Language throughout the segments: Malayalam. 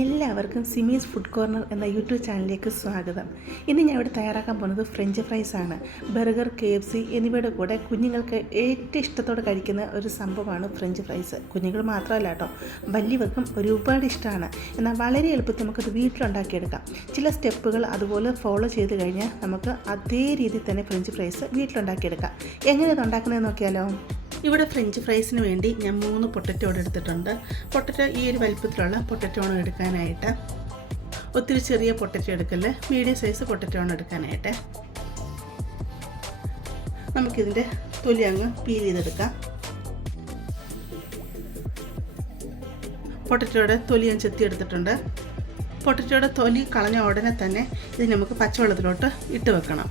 എല്ലാവർക്കും സിമീസ് ഫുഡ് കോർണർ എന്ന യൂട്യൂബ് ചാനലിലേക്ക് സ്വാഗതം. ഇന്ന് ഞാൻ ഇവിടെ തയ്യാറാക്കാൻ പോകുന്നത് ഫ്രഞ്ച് ഫ്രൈസ് ആണ്. ബർഗർ കെ എഫ് സി എന്നിവയുടെ കൂടെ കുഞ്ഞുങ്ങൾക്ക് ഏറ്റവും ഇഷ്ടത്തോടെ കഴിക്കുന്ന ഒരു സംഭവമാണ് ഫ്രഞ്ച് ഫ്രൈസ്. കുഞ്ഞുങ്ങൾ മാത്രമല്ല കേട്ടോ വലിയവർക്കും ഒരുപാട് ഇഷ്ടമാണ്. എന്നാൽ വളരെ എളുപ്പത്തിൽ നമുക്കത് വീട്ടിലുണ്ടാക്കിയെടുക്കാം. ചില സ്റ്റെപ്പുകൾ അതുപോലെ ഫോളോ ചെയ്ത് കഴിഞ്ഞാൽ നമുക്ക് അതേ രീതിയിൽ തന്നെ ഫ്രഞ്ച് ഫ്രൈസ് വീട്ടിലുണ്ടാക്കിയെടുക്കാം. എങ്ങനെ ഉണ്ടാക്കുന്നതെന്ന് നോക്കിയാലോ? ഇവിടെ ഫ്രഞ്ച് ഫ്രൈസിന് വേണ്ടി ഞാൻ മൂന്ന് പൊട്ടറ്റോ എടുത്തിട്ടുണ്ട്. പൊട്ടറ്റോ ഈ ഒരു വലിപ്പത്തിലുള്ള പൊട്ടറ്റോ ആണ് എടുക്കാനായിട്ട്. ഒത്തിരി ചെറിയ പൊട്ടറ്റോ എടുക്കല്ലേ? മീഡിയം സൈസ് പൊട്ടറ്റോ ആണ് എടുക്കാനായിട്ട്. നമുക്കിതിന്റെ തൊലി അങ്ങ് പീൽ ചെയ്തെടുക്കാം. പൊട്ടറ്റോടെ തൊലി ഞാൻ ചെത്തിയെടുത്തിട്ടുണ്ട് പൊട്ടറ്റോടെ തൊലി കളഞ്ഞ ഉടനെ തന്നെ ഇത് നമുക്ക് പച്ചവെള്ളത്തിലോട്ട് ഇട്ട് വെക്കണം.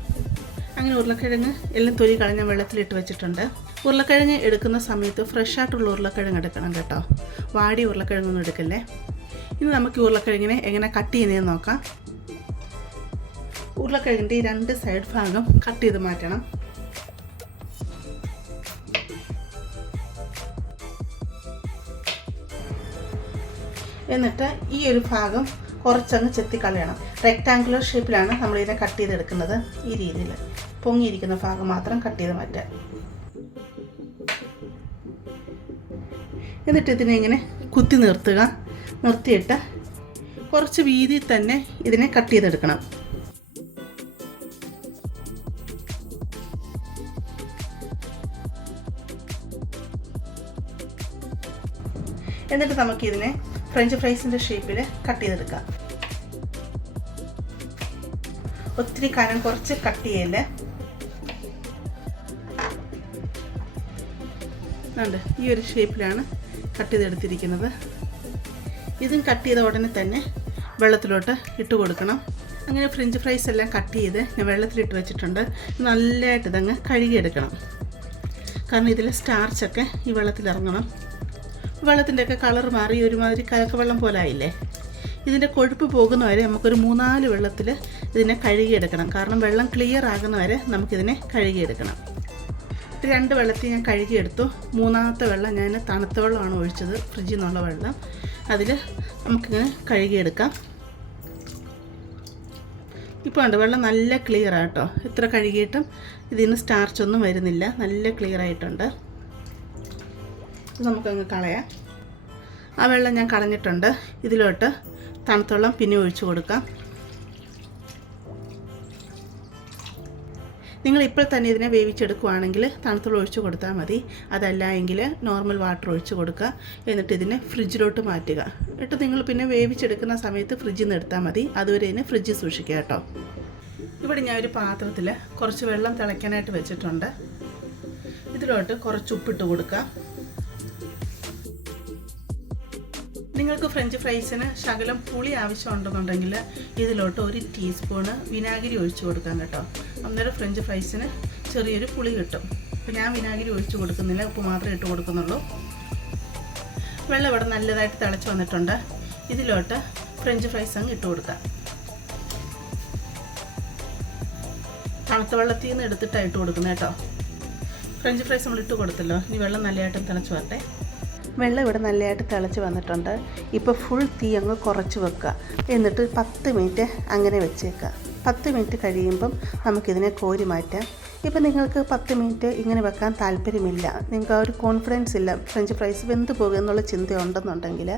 അങ്ങനെ ഉരുളക്കിഴങ്ങ് എല്ലാം തൊലി കളഞ്ഞ വെള്ളത്തിലിട്ട് വെച്ചിട്ടുണ്ട്. ഉരുളക്കിഴങ്ങ് എടുക്കുന്ന സമയത്ത് ഫ്രഷ് ആയിട്ടുള്ള ഉരുളക്കിഴങ്ങ് എടുക്കണം കേട്ടോ. വാടി ഉരുളക്കിഴങ്ങൊന്നും എടുക്കല്ലേ? ഇനി നമുക്ക് ഉരുളക്കിഴങ്ങിനെ എങ്ങനെ കട്ട് ചെയ്യുന്നതെന്ന് നോക്കാം. ഉരുളക്കിഴങ്ങിന്റെ രണ്ട് സൈഡ് ഭാഗം കട്ട് ചെയ്ത് മാറ്റണം. എന്നിട്ട് ഈ ഒരു ഭാഗം കുറച്ചങ്ങ് ചെത്തിക്കളയണം. റെക്റ്റാങ്കുലർ ഷേപ്പിലാണ് നമ്മളിതിനെ കട്ട് ചെയ്തെടുക്കുന്നത് ഈ രീതിയിൽ പൊങ്ങിയിരിക്കുന്ന ഭാഗം മാത്രം കട്ട് ചെയ്ത് മാറ്റാം എന്നിട്ട് ഇതിനെ ഇങ്ങനെ കുത്തി നിർത്തുക. നിർത്തിയിട്ട് കുറച്ച് വീതിയിൽ തന്നെ ഇതിനെ കട്ട് ചെയ്തെടുക്കണം. എന്നിട്ട് നമുക്കിതിനെ ഫ്രഞ്ച് ഫ്രൈസിന്റെ ഷേപ്പിൽ കട്ട് ചെയ്തെടുക്കാം. ഒത്തിരി കനം കുറച്ച് കട്ട് ചെയ്യല്ലേ? ഉണ്ട് ഈ ഒരു ഷേപ്പിലാണ് കട്ട് ചെയ്തെടുത്തിരിക്കുന്നത്. ഇതും കട്ട് ചെയ്ത ഉടനെ തന്നെ വെള്ളത്തിലോട്ട് ഇട്ട് കൊടുക്കണം. അങ്ങനെ ഫ്രഞ്ച് ഫ്രൈസ് എല്ലാം കട്ട് ചെയ്ത് ഞാൻ വെള്ളത്തിലിട്ട് വെച്ചിട്ടുണ്ട്. നല്ലതായിട്ട് ഇതങ്ങ് കഴുകിയെടുക്കണം. കാരണം ഇതിൽ സ്റ്റാർച്ചൊക്കെ ഈ വെള്ളത്തിൽ ഇറങ്ങണം വെള്ളത്തിന്റെയൊക്കെ കളർ മാറി ഒരുമാതിരി കലക്കവെള്ളം പോലെ ആയില്ലേ? ഇതിന്റെ കൊഴുപ്പ് പോകുന്ന വരെ നമുക്കൊരു മൂന്നാൽ വെള്ളത്തിൽ ഇതിനെ കഴുകിയെടുക്കണം. കാരണം വെള്ളം ക്ലിയർ ആകുന്ന വരെ നമുക്കിതിനെ കഴുകിയെടുക്കണം. രണ്ട് വെള്ളത്തിൽ ഞാൻ കഴുകിയെടുത്തു. മൂന്നാമത്തെ വെള്ളം ഞാൻ തണുത്ത വെള്ളമാണ് ഒഴിച്ചത്. ഫ്രിഡ്ജിൽ നിന്നുള്ള വെള്ളം അതിൽ നമുക്കിങ്ങനെ കഴുകിയെടുക്കാം. ഇപ്പോൾ ഉണ്ട് വെള്ളം നല്ല ക്ലിയർ ആട്ടോ എത്ര കഴുകിയിട്ടും ഇതിന് സ്റ്റാർച്ചൊന്നും വരുന്നില്ല. നല്ല ക്ലിയർ ആയിട്ടുണ്ട്. ഇത് നമുക്കങ്ങ് കളയാം. ആ വെള്ളം ഞാൻ കളഞ്ഞിട്ടുണ്ട്. ഇതിലോട്ട് തണുത്തുള്ളം പിന്നെ ഒഴിച്ചു കൊടുക്കാം. നിങ്ങൾ ഇപ്പോൾ തന്നെ ഇതിനെ വേവിച്ചെടുക്കുവാണെങ്കിൽ തണുത്തുള്ള ഒഴിച്ചു കൊടുത്താൽ മതി. അതല്ല എങ്കിൽ നോർമൽ വാട്ടർ ഒഴിച്ചു കൊടുക്കുക. എന്നിട്ട് ഇതിനെ ഫ്രിഡ്ജിലോട്ട് മാറ്റുക. എന്നിട്ട് നിങ്ങൾ പിന്നെ വേവിച്ചെടുക്കുന്ന സമയത്ത് ഫ്രിഡ്ജിൽ നിന്ന് എടുത്താൽ മതി. അതുവരെ ഇതിനെ ഫ്രിഡ്ജിൽ സൂക്ഷിക്കുക കേട്ടോ. ഇവിടെ ഞാൻ ഒരു പാത്രത്തിൽ കുറച്ച് വെള്ളം തിളയ്ക്കാനായിട്ട് വെച്ചിട്ടുണ്ട്. ഇതിലോട്ട് കുറച്ച് ഉപ്പിട്ട് കൊടുക്കുക. നിങ്ങൾക്ക് ഫ്രഞ്ച് ഫ്രൈസിന് ശകലം പുളി ആവശ്യമുണ്ടെന്നുണ്ടെങ്കിൽ ഇതിലോട്ട് ഒരു ടീസ്പൂണ് വിനാഗിരി ഒഴിച്ചു കൊടുക്കാം കേട്ടോ. അന്നേരം ഫ്രഞ്ച് ഫ്രൈസിന് ചെറിയൊരു പുളി കിട്ടും. അപ്പോൾ ഞാൻ വിനാഗിരി ഒഴിച്ചു കൊടുക്കുന്നില്ല ഉപ്പ് മാത്രമേ ഇട്ട് കൊടുക്കുന്നുള്ളൂ. വെള്ളം ഇവിടെ നല്ലതായിട്ട് തിളച്ച് വന്നിട്ടുണ്ട്. ഇതിലോട്ട് ഫ്രഞ്ച് ഫ്രൈസ് അങ്ങ് ഇട്ട് കൊടുക്കാം. തണുത്ത വെള്ളത്തിൽ നിന്ന് എടുത്തിട്ടാണ് ഇട്ട് കൊടുക്കുന്നത് കേട്ടോ. ഫ്രഞ്ച് ഫ്രൈസ് നമ്മൾ ഇട്ട് കൊടുത്തല്ലോ. ഇനി വെള്ളം നല്ലതായിട്ടും തിളച്ച് വരട്ടെ. വെള്ളം ഇവിടെ നല്ലതായിട്ട് തിളച്ച് വന്നിട്ടുണ്ട്. ഇപ്പോൾ ഫുൾ തീ അങ്ങ് കുറച്ച് വെക്കുക. എന്നിട്ട് പത്ത് മിനിറ്റ് അങ്ങനെ വെച്ചേക്കുക. പത്ത് മിനിറ്റ് കഴിയുമ്പം നമുക്കിതിനെ കോരി മാറ്റാം. ഇപ്പം നിങ്ങൾക്ക് പത്ത് മിനിറ്റ് ഇങ്ങനെ വെക്കാൻ താല്പര്യമില്ല. നിങ്ങൾക്ക് ആ ഒരു കോൺഫിഡൻസ് ഇല്ല. ഫ്രഞ്ച് ഫ്രൈസ് വെന്ത് പോകുക എന്നുള്ള ചിന്തയുണ്ടെന്നുണ്ടെങ്കിൽ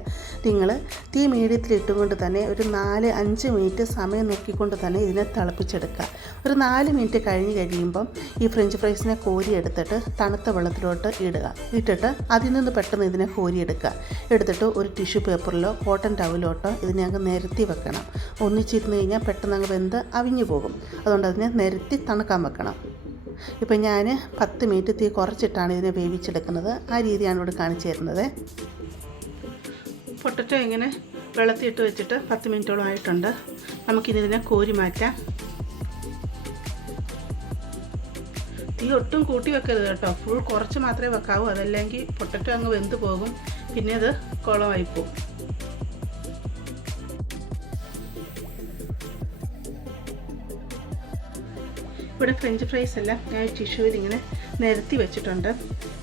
നിങ്ങൾ തീ മീഡിയത്തിൽ ഇട്ടുകൊണ്ട് തന്നെ ഒരു നാല് അഞ്ച് മിനിറ്റ് സമയം നോക്കിക്കൊണ്ട് തന്നെ ഇതിനെ തിളപ്പിച്ചെടുക്കുക. ഒരു നാല് മിനിറ്റ് കഴിഞ്ഞ് കഴിയുമ്പം ഈ ഫ്രഞ്ച് ഫ്രൈസിനെ കോരിയെടുത്തിട്ട് തണുത്ത വെള്ളത്തിലോട്ട് ഇടുക. ഇട്ടിട്ട് അതിൽ നിന്ന് പെട്ടെന്ന് ഇതിനെ കോരിയെടുക്കുക. എടുത്തിട്ട് ഒരു ടിഷ്യൂ പേപ്പറിലോ കോട്ടൺ ടവലോട്ടോ ഇതിനെ അങ്ങ് നിരത്തി വെക്കണം. ഒന്നിച്ചിരുന്ന് കഴിഞ്ഞാൽ പെട്ടെന്ന് അങ്ങ് വെന്ത് അവിഞ്ഞു പോകും. അതുകൊണ്ട് അതിനെ നിരത്തി തണുക്കാൻ വെക്കണം. ഇപ്പം ഞാൻ പത്ത് മിനിറ്റ് തീ കുറച്ചിട്ടാണ് ഇതിനെ വേവിച്ചെടുക്കുന്നത്. ആ രീതിയാണ് ഇവിടെ കാണിച്ചു തരുന്നത്. പൊട്ടറ്റോ ഇങ്ങനെ വെള്ളത്തിയിട്ട് വെച്ചിട്ട് പത്ത് മിനിറ്റോളം ആയിട്ടുണ്ട്. നമുക്കിതിനെ കോരി മാറ്റാം. തീ ഒട്ടും കൂട്ടി വെക്കരുത് കേട്ടോ. ഫുൾ കുറച്ച് മാത്രമേ വെക്കാവൂ. അതല്ലെങ്കിൽ പൊട്ടറ്റോ അങ്ങ് വെന്ത് പോകും. പിന്നെ അത് കുളമായി പോകും ഇവിടെ ഫ്രഞ്ച് ഫ്രൈസ് എല്ലാം ഞാൻ ടിഷ്യൂവിൽ ഇങ്ങനെ നിരത്തി വെച്ചിട്ടുണ്ട്.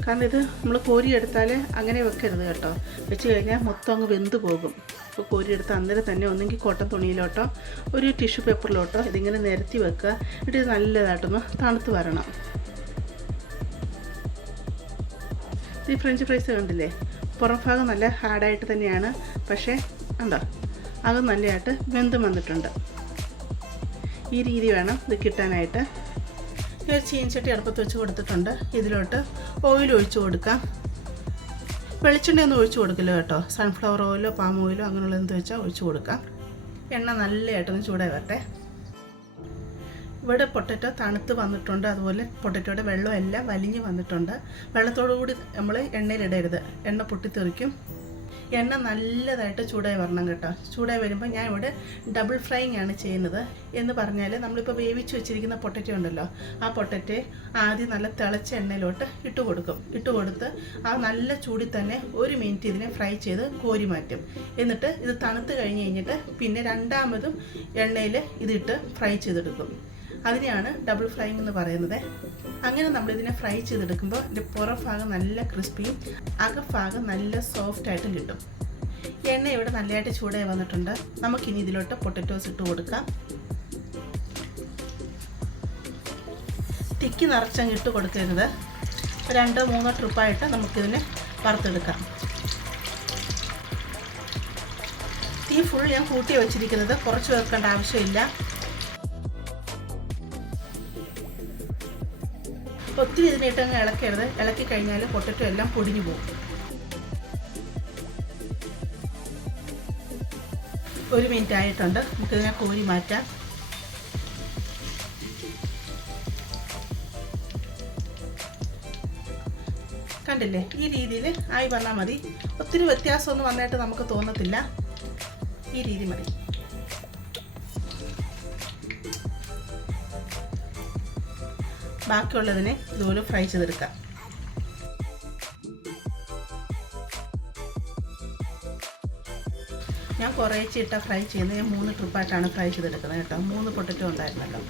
കാരണം ഇത് നമ്മൾ കോരിയെടുത്താൽ അങ്ങനെ വെക്കരുത് കേട്ടോ. വെച്ച് കഴിഞ്ഞാൽ മൊത്തം അങ്ങ് വെന്ത് പോകും. ഫ്രൈസ് കോരിയെടുത്ത് അന്നേരം തന്നെ ഒന്നെങ്കിൽ കോട്ടൺ തുണിയിലോട്ടോ ഒരു ടിഷ്യൂ പേപ്പറിലോട്ടോ ഇതിങ്ങനെ നിരത്തി വെക്കുക. എന്നിട്ട് നല്ലതായിട്ടൊന്ന് തണുത്ത് വരണം. ഈ ഫ്രഞ്ച് ഫ്രൈസ് കണ്ടില്ലേ? പുറം ഭാഗം നല്ല ഹാർഡായിട്ട് തന്നെയാണ്. പക്ഷേ ഉണ്ടോ അത് നല്ലതായിട്ട് വെന്തും വന്നിട്ടുണ്ട്. ഈ രീതി വേണം ഇത് കിട്ടാനായിട്ട്. ഒരു ചീനച്ചട്ടി അടുപ്പത്ത് വെച്ച് കൊടുത്തിട്ടുണ്ട്. ഇതിലോട്ട് ഓയിൽ ഒഴിച്ചു കൊടുക്കാം. വെളിച്ചെണ്ണ ഒന്നും ഒഴിച്ച് കൊടുക്കില്ല കേട്ടോ. സൺഫ്ലവർ ഓയിലോ പാം ഓയിലോ അങ്ങനെയുള്ള എന്ത് വെച്ചാൽ ഒഴിച്ചു കൊടുക്കാം. എണ്ണ നല്ലതായിട്ടൊന്ന് ചൂടായി വരട്ടെ ഇവിടെ പൊട്ടറ്റോ തണുത്ത് വന്നിട്ടുണ്ട്. അതുപോലെ പൊട്ടറ്റോയുടെ വെള്ളം എല്ലാം വലിഞ്ഞ് വന്നിട്ടുണ്ട്. വെള്ളത്തോടു കൂടി നമ്മൾ എണ്ണയിലിടരുത്. എണ്ണ പൊട്ടിത്തെറിക്കും. എണ്ണ നല്ലതായിട്ട് ചൂടായി വരണം കേട്ടോ. ചൂടായി വരുമ്പോൾ ഞാൻ ഇവിടെ ഡബിൾ ഫ്രൈങ് ആണ് ചെയ്യുന്നത്. എന്ന് പറഞ്ഞാൽ നമ്മളിപ്പോൾ വേവിച്ച് വെച്ചിരിക്കുന്ന പൊട്ടറ്റോ ഉണ്ടല്ലോ ആ പൊട്ടറ്റോ ആദ്യം നല്ല തിളച്ച എണ്ണയിലോട്ട് ഇട്ട് കൊടുക്കും. ഇട്ട് കൊടുത്ത് ആ നല്ല ചൂടിൽ തന്നെ ഒരു മിനിറ്റ് ഇതിനെ ഫ്രൈ ചെയ്ത് കോരി മാറ്റും. എന്നിട്ട് ഇത് തണുത്ത് കഴിഞ്ഞ് കഴിഞ്ഞിട്ട് പിന്നെ രണ്ടാമതും എണ്ണയിൽ ഇതിട്ട് ഫ്രൈ ചെയ്തെടുക്കും. അതിനെയാണ് ഡബിൾ ഫ്രൈങ് എന്ന് പറയുന്നത്. അങ്ങനെ നമ്മൾ ഇതിനെ ഫ്രൈ ചെയ്തെടുക്കുമ്പോൾ ഇതിന്റെ പുറം ഭാഗം നല്ല ക്രിസ്പിയും അകഭാഗം നല്ല സോഫ്റ്റ് ആയിട്ടും കിട്ടും. എണ്ണ ഇവിടെ നല്ലതായിട്ട് ചൂടായി വന്നിട്ടുണ്ട്. നമുക്കിനി ഇതിലോട്ട് പൊട്ടറ്റോസ് ഇട്ട് കൊടുക്കാം. തിക്കി നിറച്ചങ്ങ് ഇട്ട് കൊടുക്കരുത്. രണ്ടോ മൂന്നോ ട്രിപ്പായിട്ട് നമുക്കിതിനെ വറുത്തെടുക്കാം. തീ ഫുൾ ഞാൻ കൂട്ടി വെച്ചിരിക്കുന്നത് കുറച്ച് വെക്കേണ്ട ആവശ്യമില്ല. ഒത്തിരി ഇതിനായിട്ട് അങ്ങ് ഇളക്കരുത്. ഇളക്കി കഴിഞ്ഞാൽ പൊട്ടറ്റോ എല്ലാം പൊടിഞ്ഞു പോകും. ഒരു മിനിറ്റ് ആയിട്ടുണ്ട്. നമുക്കിതിനെ കോരി മാറ്റാം. കണ്ടില്ലേ? ഈ രീതിയിൽ ആയി വന്നാൽ മതി. ഒത്തിരി വ്യത്യാസമൊന്നും വന്നായിട്ട് നമുക്ക് തോന്നത്തില്ല. ഈ രീതി മതി. ബാക്കിയുള്ളതിനെ ഇതുപോലെ ഫ്രൈ ചെയ്തെടുക്കാം ഞാൻ കുറേ ഇട്ട ഫ്രൈ ചെയ്യുന്നത് ഞാൻ മൂന്ന് ട്രിപ്പായിട്ടാണ് ഫ്രൈ ചെയ്തെടുക്കുന്നത് കേട്ടോ. മൂന്ന് പൊട്ടറ്റോ ഉണ്ടായിരുന്നല്ലോ.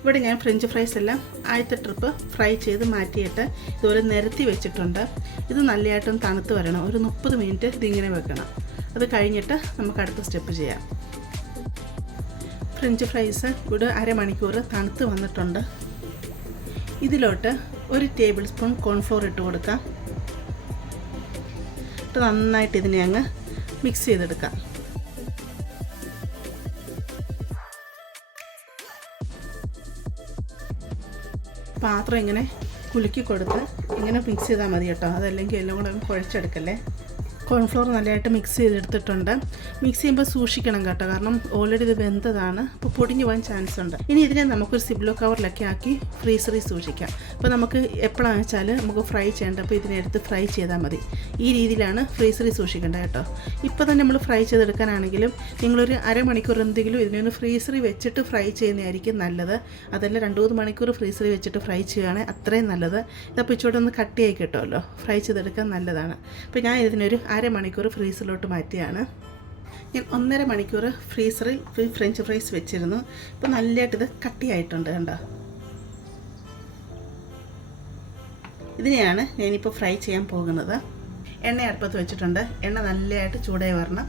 ഇവിടെ ഞാൻ ഫ്രഞ്ച് ഫ്രൈസ് എല്ലാം ആദ്യത്തെ ട്രിപ്പ് ഫ്രൈ ചെയ്ത് മാറ്റിയിട്ട് ഇതുപോലെ നിരത്തി വെച്ചിട്ടുണ്ട്. ഇത് നല്ലതായിട്ടും തണുത്ത് വരണം. ഒരു മുപ്പത് മിനിറ്റ് ഇതിങ്ങനെ വെക്കണം. അത് കഴിഞ്ഞിട്ട് നമുക്ക് അടുത്ത സ്റ്റെപ്പ് ചെയ്യാം. ഫ്രഞ്ച് ഫ്രൈസ് ഇവിടെ അരമണിക്കൂർ തണുത്ത് വന്നിട്ടുണ്ട്. ഇതിലോട്ട് ഒരു ടേബിൾ സ്പൂൺ കോൺഫ്ലോർ ഇട്ട് കൊടുക്കാം. ഇട്ട് നന്നായിട്ട് ഇതിനെ അങ്ങ് മിക്സ് ചെയ്തെടുക്കാം. പാത്രം ഇങ്ങനെ കുലുക്കി കൊടുത്ത് ഇങ്ങനെ മിക്സ് ചെയ്താൽ മതി കേട്ടോ. അതല്ലെങ്കിൽ എല്ലാം കൂടെ കുഴച്ചെടുക്കല്ലേ? കോൺഫ്ലോർ നല്ലതായിട്ട് മിക്സ് ചെയ്തെടുത്തിട്ടുണ്ട്. മിക്സ് ചെയ്യുമ്പോൾ സൂക്ഷിക്കണം കേട്ടോ. കാരണം ഓൾറെഡി ഇത് വെന്തതാണ്. അപ്പോൾ പൊടിഞ്ഞു പോകാൻ ചാൻസ് ഉണ്ട്. ഇനി ഇതിനെ നമുക്കൊരു സിബ്ലോ കവറിലൊക്കെ ആക്കി ഫ്രീസറിൽ സൂക്ഷിക്കാം. അപ്പോൾ നമുക്ക് എപ്പോഴാണെന്ന് വെച്ചാൽ നമുക്ക് ഫ്രൈ ചെയ്യേണ്ട അപ്പോൾ ഇതിനെ എടുത്ത് ഫ്രൈ ചെയ്താൽ മതി. ഈ രീതിയിലാണ് ഫ്രീസറിൽ സൂക്ഷിക്കേണ്ടത് കേട്ടോ. ഇപ്പോൾ തന്നെ നമ്മൾ ഫ്രൈ ചെയ്തെടുക്കാനാണെങ്കിലും നിങ്ങളൊരു അരമണിക്കൂർ എന്തെങ്കിലും ഇതിനൊന്ന് ഫ്രീസറിൽ വെച്ചിട്ട് ഫ്രൈ ചെയ്യുന്നതായിരിക്കും നല്ലത്. അതല്ല രണ്ട് മൂന്ന് മണിക്കൂർ ഫ്രീസറിൽ വെച്ചിട്ട് ഫ്രൈ ചെയ്യുകയാണെങ്കിൽ അത്രയും നല്ലത്. ഇതപ്പോൾ ഇച്ചോടെ ഒന്ന് കട്ടിയായി കിട്ടുമല്ലോ. ഫ്രൈ ചെയ്തെടുക്കാൻ നല്ലതാണ്. അപ്പോൾ ഞാൻ ഇതിനൊരു അരമണിക്കൂർ ഫ്രീസറിലോട്ട് മാറ്റിയാണ്. ഞാൻ ഒന്നര മണിക്കൂർ ഫ്രീസറിൽ ഫ്രഞ്ച് ഫ്രൈസ് വെച്ചിരുന്നു. ഇപ്പോൾ നല്ലതായിട്ട് ഇത് കട്ടിയായിട്ടുണ്ട് കണ്ടോ? ഇതിനെയാണ് ഞാനിപ്പോൾ ഫ്രൈ ചെയ്യാൻ പോകുന്നത്. എണ്ണ അടുപ്പത്ത് വെച്ചിട്ടുണ്ട്. എണ്ണ നല്ലതായിട്ട് ചൂടായി വരണം.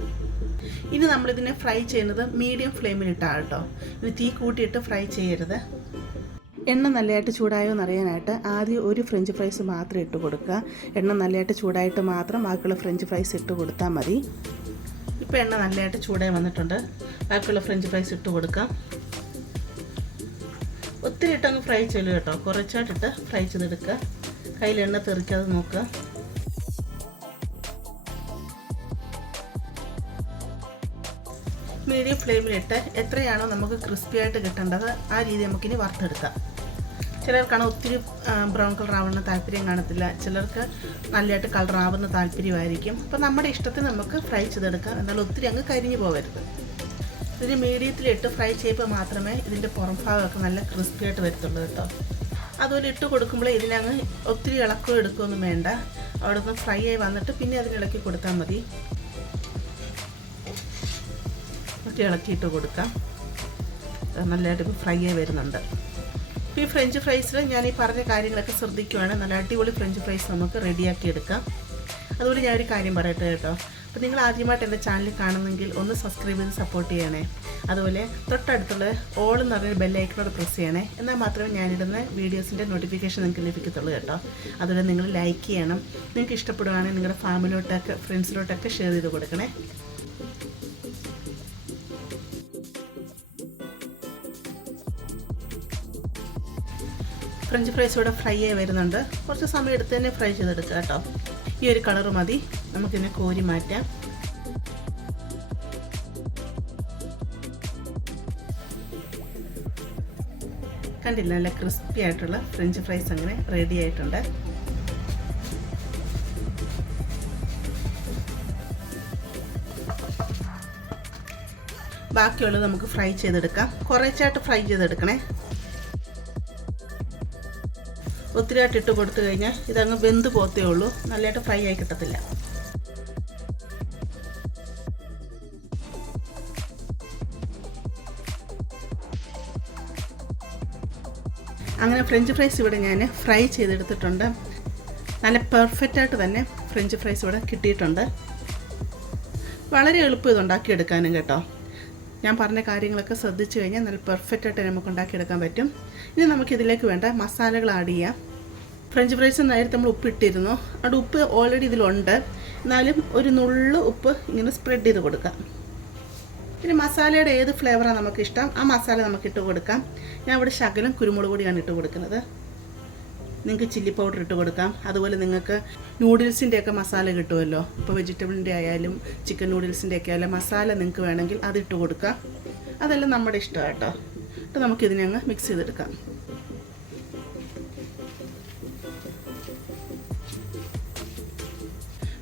ഇനി നമ്മളിതിനെ ഫ്രൈ ചെയ്യുന്നത് മീഡിയം ഫ്ലെയിമിലിട്ടാണ് കേട്ടോ. ഇത് തീ കൂട്ടിയിട്ട് ഫ്രൈ ചെയ്യരുത്. എണ്ണ നല്ലതായിട്ട് ചൂടായോ എന്നറിയാനായിട്ട് ആദ്യം ഒരു ഫ്രഞ്ച് ഫ്രൈസ് മാത്രം ഇട്ട് കൊടുക്കുക. എണ്ണ നല്ലതായിട്ട് ചൂടായിട്ട് മാത്രം ബാക്കിയുള്ള ഫ്രഞ്ച് ഫ്രൈസ് ഇട്ട് കൊടുത്താൽ മതി. ഇപ്പോൾ എണ്ണ നല്ലതായിട്ട് ചൂടായി വന്നിട്ടുണ്ട്. ബാക്കിയുള്ള ഫ്രഞ്ച് ഫ്രൈസ് ഇട്ട് കൊടുക്കാം ഒത്തിരി ഇട്ടങ്ങ് ഫ്രൈ ചെയ്യൽ കേട്ടോ. കുറച്ചായിട്ടിട്ട് ഫ്രൈ ചെയ്തെടുക്കുക. കയ്യിൽ എണ്ണ തെറിക്കാതെ നോക്കുക. മീഡിയം ഫ്ലെയിമിലിട്ട് എത്രയാണോ നമുക്ക് ക്രിസ്പി ആയിട്ട് കിട്ടേണ്ടത് ആ രീതി നമുക്കിനി വറുത്തെടുക്കാം. ചിലർക്കാണ് ഒത്തിരി ബ്രൗൺ കളർ ആവുന്ന താല്പര്യം കാണത്തില്ല. ചിലർക്ക് നല്ലതായിട്ട് കളർ ആവുന്ന താല്പര്യമായിരിക്കും. അപ്പോൾ നമ്മുടെ ഇഷ്ടത്തിന് നമുക്ക് ഫ്രൈ ചെയ്തെടുക്കാം. എന്നാൽ ഒത്തിരി അങ്ങ് കരിഞ്ഞു പോകരുത്. ഇതിന് മീഡിയത്തിലിട്ട് ഫ്രൈ ചെയ്യുമ്പോൾ മാത്രമേ ഇതിന്റെ പുറം ഭാഗമൊക്കെ നല്ല ക്രിസ്പി ആയിട്ട് വരത്തുള്ളൂ കേട്ടോ. അതുപോലെ ഇട്ട് കൊടുക്കുമ്പോൾ ഇതിനങ്ങ് ഒത്തിരി ഇളക്കോ എടുക്കുകയൊന്നും വേണ്ട. അവിടെ നിന്ന് ഫ്രൈ ആയി വന്നിട്ട് പിന്നെ അതിന് ഇളക്കി കൊടുത്താൽ മതി. ഒത്തിരി ഇളക്കിയിട്ട് കൊടുക്കാം. നല്ലതായിട്ട് ഫ്രൈ ആയി വരുന്നുണ്ട്. അപ്പോൾ ഈ ഫ്രഞ്ച് ഫ്രൈസിൽ ഞാൻ ഈ പറഞ്ഞ കാര്യങ്ങളൊക്കെ ശ്രദ്ധിക്കുവാണ്. നല്ല അടിപൊളി ഫ്രഞ്ച് ഫ്രൈസ് നമുക്ക് റെഡിയാക്കി എടുക്കാം. അതുപോലെ ഞാനൊരു കാര്യം പറയട്ടെ കേട്ടോ. അപ്പോൾ നിങ്ങൾ ആദ്യമായിട്ട് എന്റെ ചാനൽ കാണുന്നെങ്കിൽ ഒന്ന് സബ്സ്ക്രൈബ് ചെയ്ത് സപ്പോർട്ട് ചെയ്യണേ. അതുപോലെ തൊട്ടടുത്തുള്ള ഓൾ എന്ന് പറഞ്ഞൊരു ബെല്ലൈക്കനോട് പ്രസ് ചെയ്യണേ. എന്നാൽ മാത്രമേ ഞാനിടുന്ന വീഡിയോസിന്റെ നോട്ടിഫിക്കേഷൻ നിങ്ങൾക്ക് ലഭിക്കത്തുള്ളൂ കേട്ടോ. അതുപോലെ നിങ്ങൾ ലൈക്ക് ചെയ്യണം. നിങ്ങൾക്ക് ഇഷ്ടപ്പെടുകയാണെങ്കിൽ നിങ്ങളുടെ ഫാമിലിയോട്ടൊക്കെ ഫ്രണ്ട്സിലോട്ടൊക്കെ ഷെയർ ചെയ്ത് കൊടുക്കണേ. ഫ്രഞ്ച് ഫ്രൈസ് ഇവിടെ ഫ്രൈ ആയി വരുന്നുണ്ട്. കുറച്ച് സമയം എടുത്ത് തന്നെ ഫ്രൈ ചെയ്തെടുക്കുക കേട്ടോ. ഈ ഒരു കളർ മതി. നമുക്കിതിനെ കോരി മാറ്റാം. കണ്ടില്ല നല്ല ക്രിസ്പി ആയിട്ടുള്ള ഫ്രഞ്ച് ഫ്രൈസ് അങ്ങനെ റെഡി ആയിട്ടുണ്ട്. ബാക്കിയുള്ളത് നമുക്ക് ഫ്രൈ ചെയ്തെടുക്കാം. കുറേച്ചായിട്ട് ഫ്രൈ ചെയ്തെടുക്കണേ. ഒത്തിരിയായിട്ട് ഇട്ട് കൊടുത്തു കഴിഞ്ഞാൽ ഇതങ്ങ് വെന്ത് പോത്തേ ഉള്ളൂ. നല്ലതായിട്ട് ഫ്രൈ ആയി കിട്ടത്തില്ല. അങ്ങനെ ഫ്രഞ്ച് ഫ്രൈസ് ഇവിടെ ഞാൻ ഫ്രൈ ചെയ്തെടുത്തിട്ടുണ്ട്. നല്ല പെർഫെക്റ്റ് ആയിട്ട് തന്നെ ഫ്രഞ്ച് ഫ്രൈസ് ഇവിടെ കിട്ടിയിട്ടുണ്ട്. വളരെ എളുപ്പം ഇത് ഉണ്ടാക്കിയെടുക്കാനും കേട്ടോ. ഞാൻ പറഞ്ഞ കാര്യങ്ങളൊക്കെ ശ്രദ്ധിച്ചു കഴിഞ്ഞാൽ നല്ല പെർഫെക്റ്റ് ആയിട്ട് നമുക്ക് ഉണ്ടാക്കിയെടുക്കാൻ പറ്റും. ഇനി നമുക്കിതിലേക്ക് വേണ്ട മസാലകൾ ആഡ് ചെയ്യാം. ഫ്രഞ്ച് ഫ്രൈസ് നേരത്തെ നമ്മൾ ഉപ്പ് ഇട്ടിരുന്നു അവിടെ ഉപ്പ് ഓൾറെഡി ഇതിലുണ്ട്. എന്നാലും ഒരു നുള്ളു ഉപ്പ് ഇങ്ങനെ സ്പ്രെഡ് ചെയ്ത് കൊടുക്കാം. പിന്നെ മസാലയുടെ ഏത് ഫ്ലേവറാണ് നമുക്കിഷ്ടം ആ മസാല നമുക്ക് ഇട്ട് കൊടുക്കാം. ഞാൻ ഇവിടെ ശകലം കുരുമുളക് പൊടിയാണ് ഇട്ട് കൊടുക്കുന്നത്. നിങ്ങൾക്ക് ചില്ലി പൗഡർ ഇട്ട് കൊടുക്കാം. അതുപോലെ നിങ്ങൾക്ക് നൂഡിൽസിന്റെയൊക്കെ മസാല കിട്ടുമല്ലോ. ഇപ്പോൾ വെജിറ്റബിളിന്റെ ആയാലും ചിക്കൻ നൂഡിൽസിന്റെയൊക്കെ ആയാലും മസാല നിങ്ങൾക്ക് വേണമെങ്കിൽ അതിട്ട് കൊടുക്കാം. അതെല്ലാം നമ്മുടെ ഇഷ്ടം കേട്ടോ എന്നിട്ട് നമുക്കിതിനെ അങ്ങ് മിക്സ് ചെയ്തെടുക്കാം.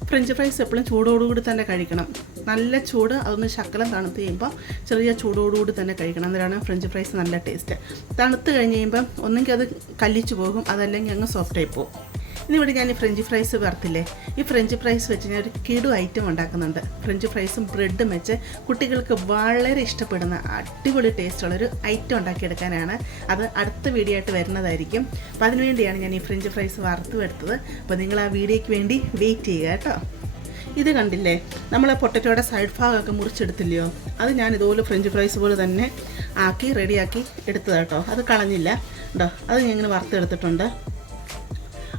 ഫ്രഞ്ച് ഫ്രൈസ് എപ്പോഴും ചൂടോടുകൂടി തന്നെ കഴിക്കണം. നല്ല ചൂട് അതൊന്ന് ശക്കലം തണുത്ത് കഴിയുമ്പോൾ ചെറിയ ചൂടോടുകൂടി തന്നെ കഴിക്കണം. അന്നേരമാണ് ഫ്രഞ്ച് ഫ്രൈസ് നല്ല ടേസ്റ്റ് തണുത്ത് കഴിഞ്ഞ് കഴിയുമ്പം ഒന്നെങ്കിൽ അത് കല്ലിച്ചു പോകും അതല്ലെങ്കിൽ അങ്ങ് സോഫ്റ്റായി പോകും. ഇന്നിവിടെ ഞാൻ ഈ ഫ്രഞ്ച് ഫ്രൈസ് വറുത്തില്ലേ? ഈ ഫ്രഞ്ച് ഫ്രൈസ് വെച്ച് ഞാൻ ഒരു കിടു ഐറ്റം ഉണ്ടാക്കുന്നുണ്ട്. ഫ്രഞ്ച് ഫ്രൈസും ബ്രെഡും വെച്ച് കുട്ടികൾക്ക് വളരെ ഇഷ്ടപ്പെടുന്ന അടിപൊളി ടേസ്റ്റുള്ളൊരു ഐറ്റം ഉണ്ടാക്കിയെടുക്കാനാണ് അത് അടുത്ത വീഡിയോ ആയിട്ട് വരുന്നതായിരിക്കും. അപ്പോൾ അതിനുവേണ്ടിയാണ് ഞാൻ ഈ ഫ്രഞ്ച് ഫ്രൈസ് വറുത്ത് എടുത്തത്. അപ്പോൾ നിങ്ങൾ ആ വീഡിയോയ്ക്ക് വേണ്ടി വെയിറ്റ് ചെയ്യുക കേട്ടോ. ഇത് കണ്ടില്ലേ? നമ്മൾ പൊട്ടറ്റോയുടെ സൈഡ് ഭാഗമൊക്കെ മുറിച്ചെടുത്തില്ലയോ? അത് ഞാൻ ഇതുപോലെ ഫ്രഞ്ച് ഫ്രൈസ് പോലെ തന്നെ ആക്കി റെഡിയാക്കി എടുത്തതാട്ടോ അത് കളഞ്ഞില്ല. കേട്ടോ അത് ഞാൻ ഇങ്ങനെ വറുത്തെടുത്തിട്ടുണ്ട്.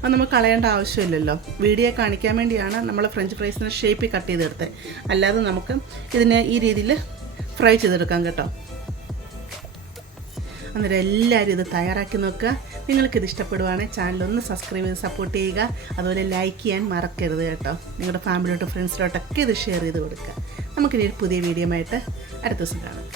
അത് നമുക്ക് കളയേണ്ട ആവശ്യമില്ലല്ലോ. വീഡിയോ കാണിക്കാൻ വേണ്ടിയാണ് നമ്മൾ ഫ്രഞ്ച് ഫ്രൈസിനെ ഷേപ്പിൽ കട്ട് ചെയ്തെടുത്തത് അല്ലാതെ നമുക്ക് ഇതിനെ ഈ രീതിയിൽ ഫ്രൈ ചെയ്തെടുക്കാം കേട്ടോ. അന്നേരം എല്ലാവരും ഇത് തയ്യാറാക്കി നോക്കുക. നിങ്ങൾക്കിത് ഇഷ്ടപ്പെടുവാണെങ്കിൽ ചാനൽ ഒന്ന് സബ്സ്ക്രൈബ് ചെയ്ത് സപ്പോർട്ട് ചെയ്യുക. അതുപോലെ ലൈക്ക് ചെയ്യാൻ മറക്കരുത് കേട്ടോ. നിങ്ങളുടെ ഫാമിലിയോട്ടും ഫ്രണ്ട്സിലോട്ടൊക്കെ ഇത് ഷെയർ ചെയ്ത് കൊടുക്കുക. നമുക്കിനി ഒരു പുതിയ വീഡിയോ ആയിട്ട് അടുത്ത ദിവസം കാണാം.